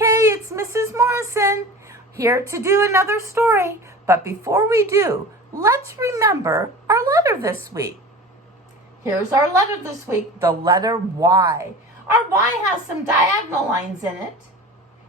PreK, it's Mrs. Morrison, here to do another story. But before we do, let's remember our letter this week. Here's our letter this week, the letter Y. Our Y has some diagonal lines in it,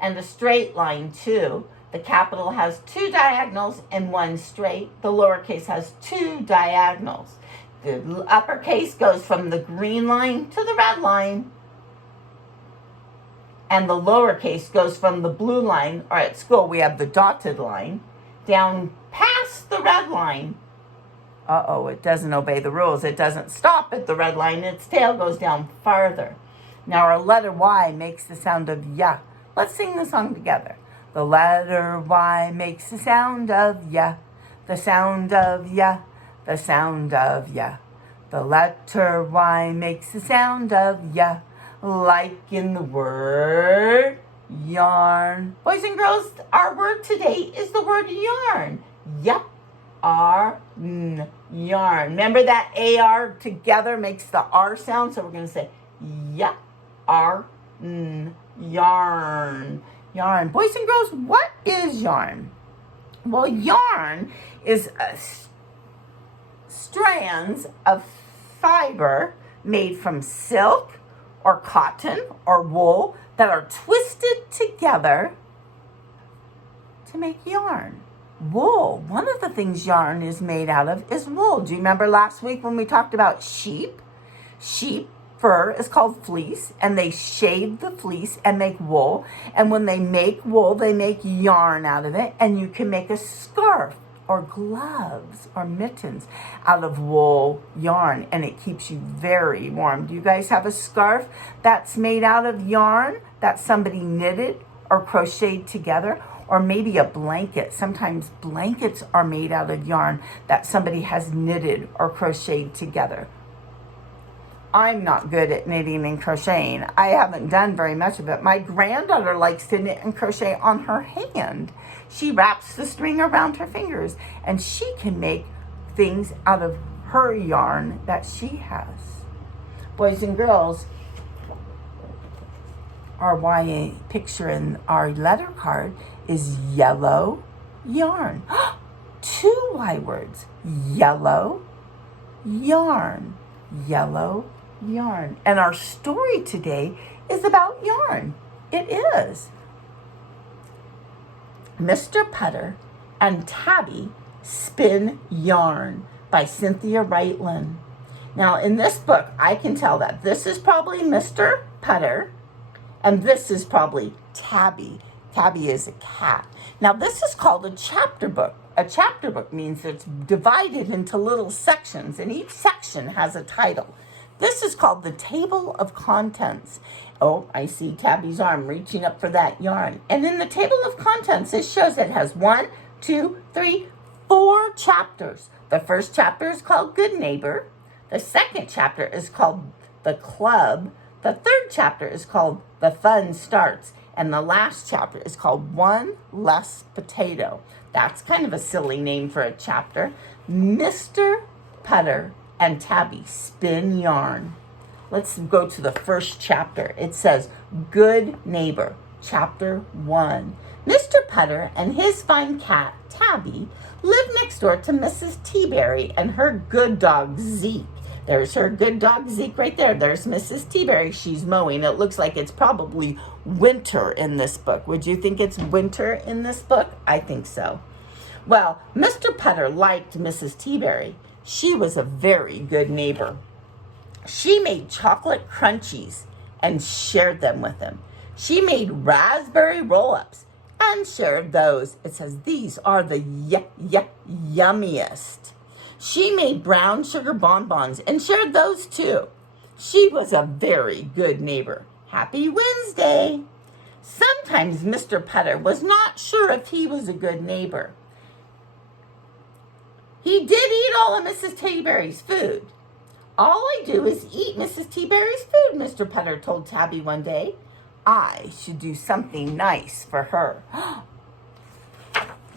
and a straight line too. The capital has two diagonals and one straight. The lowercase has two diagonals. The uppercase goes from the green line to the red line. And the lowercase goes from the blue line, or at school we have the dotted line, down past the red line. It doesn't obey the rules. It doesn't stop at the red line. Its tail goes down farther. Now our letter Y makes the sound of ya. Let's sing the song together. The letter Y makes the sound of ya. The sound of ya. The sound of ya. The letter Y makes the sound of ya. Like in the word yarn. Boys and girls, our word today is the word yarn. Y-R-N, yarn. Remember that A-R together makes the R sound? So we're going to say Y-R-N, yarn. Yarn. Boys and girls, what is yarn? Well, yarn is strands of fiber made from silk or cotton or wool that are twisted together to make yarn. Wool. One of the things yarn is made out of is wool. Do you remember last week when we talked about sheep? Sheep fur is called fleece, and they shave the fleece and make wool. And when they make wool, they make yarn out of it, and you can make a scarf or gloves or mittens out of wool yarn, and it keeps you very warm. Do you guys have a scarf that's made out of yarn that somebody knitted or crocheted together? Or maybe a blanket. Sometimes blankets are made out of yarn that somebody has knitted or crocheted together. I'm not good at knitting and crocheting. I haven't done very much of it. My granddaughter likes to knit and crochet on her hand. She wraps the string around her fingers, and she can make things out of her yarn that she has. Boys and girls, our YA picture in our letter card is yellow yarn. 2 Y words. Yellow yarn. Yellow yarn. And our story today is about yarn. It is. Mr. Putter and Tabby Spin Yarn by Cynthia Rylant. Now in this book, I can tell that this is probably Mr. Putter and this is probably Tabby. Tabby is a cat. Now this is called a chapter book. A chapter book means it's divided into little sections, and each section has a title. This is called the table of contents. Oh, I see Tabby's arm reaching up for that yarn. And in the table of contents, it shows it has 1, 2, 3, 4 chapters. The first chapter is called Good Neighbor. The second chapter is called The Club. The third chapter is called The Fun Starts. And the last chapter is called One Less Potato. That's kind of a silly name for a chapter. Mr. Putter and Tabby Spin Yarn. Let's go to the first chapter. It says, Good Neighbor, Chapter 1. Mr. Putter and his fine cat, Tabby, live next door to Mrs. Teaberry and her good dog, Zeke. There's her good dog, Zeke, right there. There's Mrs. Teaberry. She's mowing. It looks like it's probably winter in this book. Would you think it's winter in this book? I think so. Well, Mr. Putter liked Mrs. Teaberry. She was a very good neighbor. She made chocolate crunchies and shared them with him. She made raspberry roll-ups and shared those. It says these are the yummiest. She made brown sugar bonbons and shared those too. She was a very good neighbor. Happy Wednesday. Sometimes Mr. Putter was not sure if he was a good neighbor. He did eat all of Mrs. Teaberry's food. All I do is eat Mrs. Teaberry's food, Mr. Putter told Tabby one day. I should do something nice for her.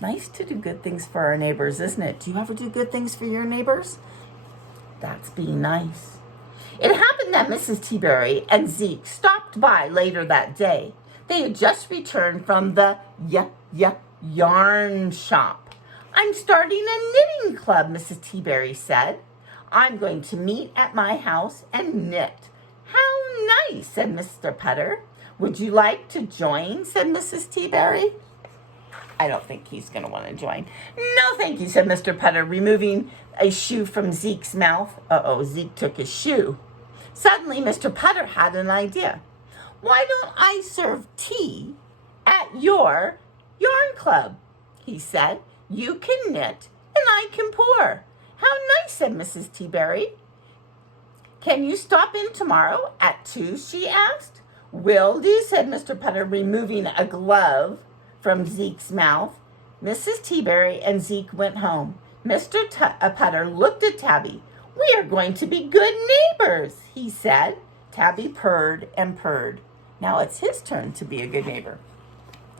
Nice to do good things for our neighbors, isn't it? Do you ever do good things for your neighbors? That's being nice. It happened that Mrs. Teaberry and Zeke stopped by later that day. They had just returned from the yarn shop. "I'm starting a knitting club," Mrs. Teaberry said. "I'm going to meet at my house and knit." "How nice," said Mr. Putter. "Would you like to join?" said Mrs. Teaberry. I don't think he's going to want to join. "No, thank you," said Mr. Putter, removing a shoe from Zeke's mouth. Zeke took his shoe. Suddenly, Mr. Putter had an idea. "Why don't I serve tea at your yarn club?" he said. "You can knit and I can pour." "How nice," said Mrs. Teaberry. "Can you stop in tomorrow at 2?" she asked. "Will do," said Mr. Putter, removing a glove from Zeke's mouth. Mrs. Teaberry and Zeke went home. Mr. Putter looked at Tabby. "We are going to be good neighbors," he said. Tabby purred and purred. Now it's his turn to be a good neighbor.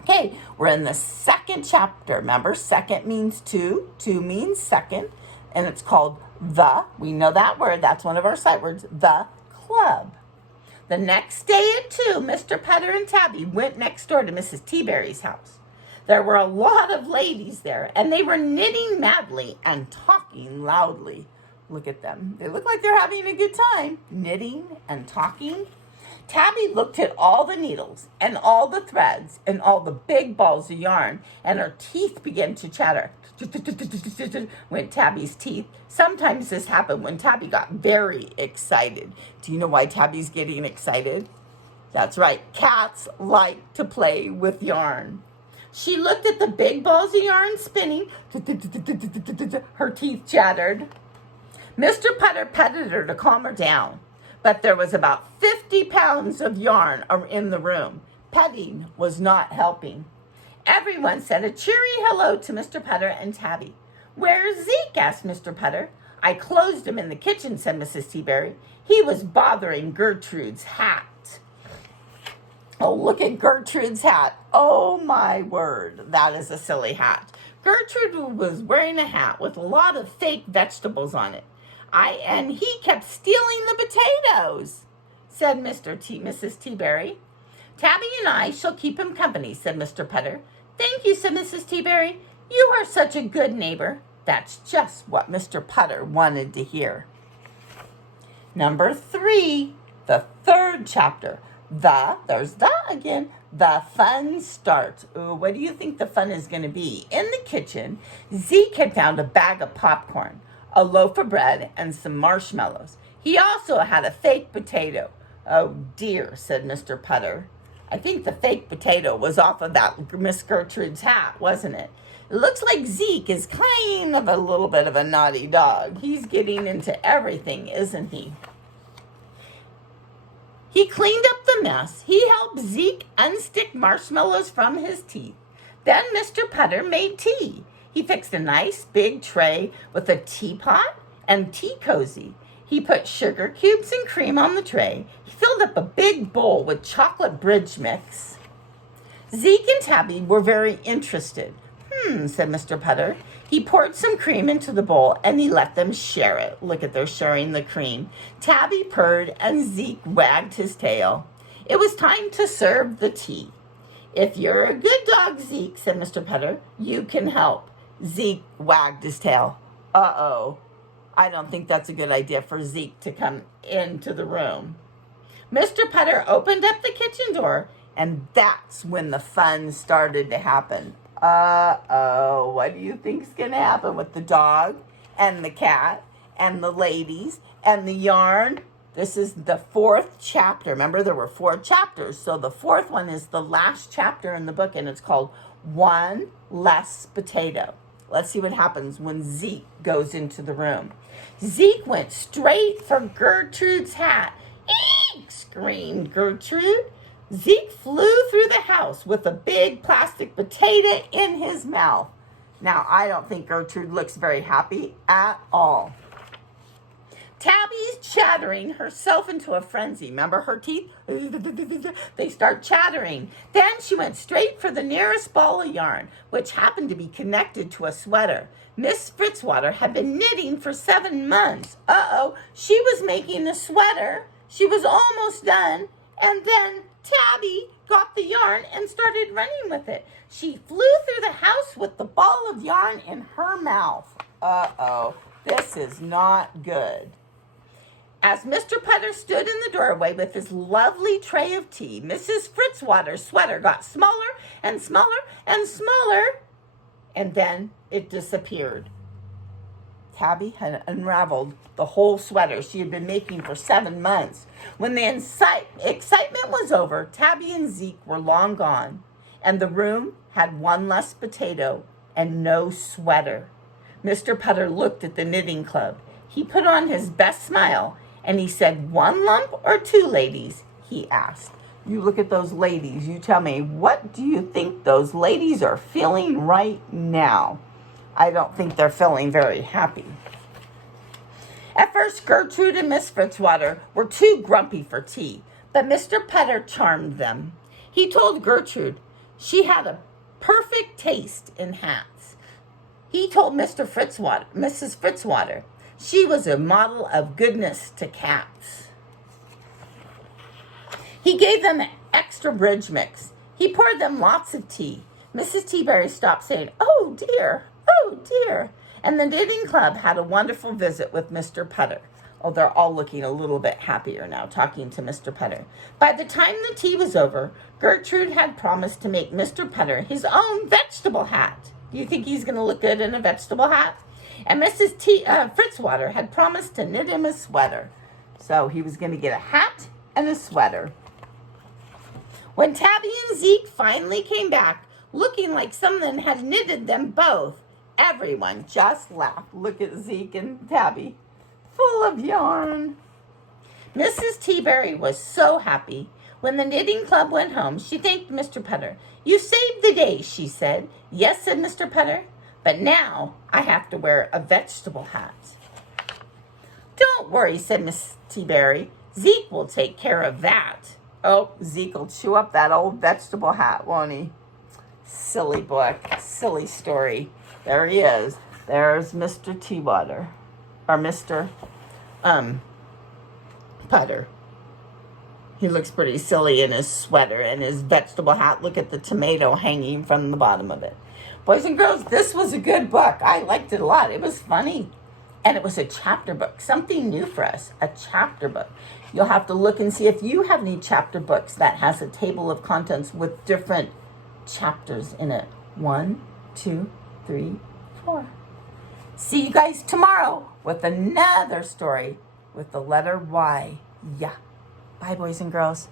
Okay, we're in the second chapter. Remember, second means two means second, and it's called the, we know that word, that's one of our sight words, the club. The next day at 2, Mr. Putter and Tabby went next door to Mrs. Teaberry's house. There were a lot of ladies there, and they were knitting madly and talking loudly. Look at them. They look like they're having a good time, knitting and talking. Tabby looked at all the needles and all the threads and all the big balls of yarn, and her teeth began to chatter. Went Tabby's teeth. Sometimes this happened when Tabby got very excited. Do you know why Tabby's getting excited? That's right. Cats like to play with yarn. She looked at the big balls of yarn spinning. Her teeth chattered. Mr. Putter petted her to calm her down, but there was about 50 pounds of yarn in the room. Petting was not helping. Everyone said a cheery hello to Mr. Putter and Tabby. "Where's Zeke?" asked Mr. Putter. "I closed him in the kitchen," said Mrs. Teaberry. "He was bothering Gertrude's hat." Oh, look at Gertrude's hat. Oh, my word. That is a silly hat. Gertrude was wearing a hat with a lot of fake vegetables on it. And he kept stealing the potatoes, said Mrs. Teaberry. "Tabby and I shall keep him company," said Mr. Putter. "Thank you," said Mrs. Teaberry. "You are such a good neighbor." That's just what Mr. Putter wanted to hear. Number 3, the third chapter. There's that again. The fun starts. Ooh, what do you think the fun is going to be? In the kitchen, Zeke had found a bag of popcorn, a loaf of bread, and some marshmallows. He also had a fake potato. "Oh dear," said Mr. Putter. I think the fake potato was off of that Miss Gertrude's hat, wasn't it? It looks like Zeke is kind of a little bit of a naughty dog. He's getting into everything, isn't he? He cleaned up the mess. He helped Zeke unstick marshmallows from his teeth. Then Mr. Putter made tea. He fixed a nice big tray with a teapot and tea cozy. He put sugar cubes and cream on the tray. He filled up a big bowl with chocolate bridge mix. Zeke and Tabby were very interested. Said Mr. Putter. He poured some cream into the bowl and he let them share it. Look at they're sharing the cream. Tabby purred and Zeke wagged his tail. It was time to serve the tea. "If you're a good dog, Zeke," said Mr. Putter, "you can help." Zeke wagged his tail. Uh-oh. I don't think that's a good idea for Zeke to come into the room. Mr. Putter opened up the kitchen door, and that's when the fun started to happen. Uh-oh, what do you think's going to happen with the dog and the cat and the ladies and the yarn? This is the 4th chapter. Remember, there were 4 chapters, so the 4th one is the last chapter in the book, and it's called One Less Potato. Let's see what happens when Zeke goes into the room. Zeke went straight for Gertrude's hat. "Eek!" screamed Gertrude. Zeke flew through the house with a big plastic potato in his mouth. Now, I don't think Gertrude looks very happy at all. Tabby's chattering herself into a frenzy. Remember her teeth? They start chattering. Then she went straight for the nearest ball of yarn, which happened to be connected to a sweater. Miss Fritzwater had been knitting for 7 months. She was making a sweater. She was almost done, and then Tabby got the yarn and started running with it. She flew through the house with the ball of yarn in her mouth. Uh-oh, this is not good. As Mr. Putter stood in the doorway with his lovely tray of tea, Mrs. Fritzwater's sweater got smaller and smaller and smaller, and then it disappeared. Tabby had unraveled the whole sweater she had been making for 7 months. When the excitement was over, Tabby and Zeke were long gone, and the room had one less potato and no sweater. Mr. Putter looked at the knitting club. He put on his best smile, and he said, "1 lump or 2, ladies?" he asked. You look at those ladies. You tell me, what do you think those ladies are feeling right now? I don't think they're feeling very happy. At first, Gertrude and Miss Fritzwater were too grumpy for tea, but Mr. Putter charmed them. He told Gertrude she had a perfect taste in hats. He told Mrs. Fritzwater, she was a model of goodness to cats. He gave them extra bridge mix. He poured them lots of tea. Mrs. Teaberry stopped saying, "Oh dear, oh dear." And the knitting club had a wonderful visit with Mr. Putter. Oh, they're all looking a little bit happier now, talking to Mr. Putter. By the time the tea was over, Gertrude had promised to make Mr. Putter his own vegetable hat. Do you think he's going to look good in a vegetable hat? And Mrs. Fritzwater had promised to knit him a sweater. So he was going to get a hat and a sweater. When Tabby and Zeke finally came back, looking like someone had knitted them both, everyone just laughed. Look at Zeke and Tabby, full of yarn. Mrs. Teaberry was so happy. When the knitting club went home, she thanked Mr. Putter. "You saved the day," she said. "Yes," said Mr. Putter, "but now I have to wear a vegetable hat." "Don't worry," said Miss Teaberry. "Zeke will take care of that." Oh, Zeke will chew up that old vegetable hat, won't he? Silly book, silly story. There he is. There's Mr. Teawater, or Mr. Putter. He looks pretty silly in his sweater and his vegetable hat. Look at the tomato hanging from the bottom of it. Boys and girls, this was a good book. I liked it a lot. It was funny. And it was a chapter book, something new for us, a chapter book. You'll have to look and see if you have any chapter books that has a table of contents with different chapters in it. 1, 2, 3, 4. See you guys tomorrow with another story with the letter Y. Yeah. Bye, boys and girls.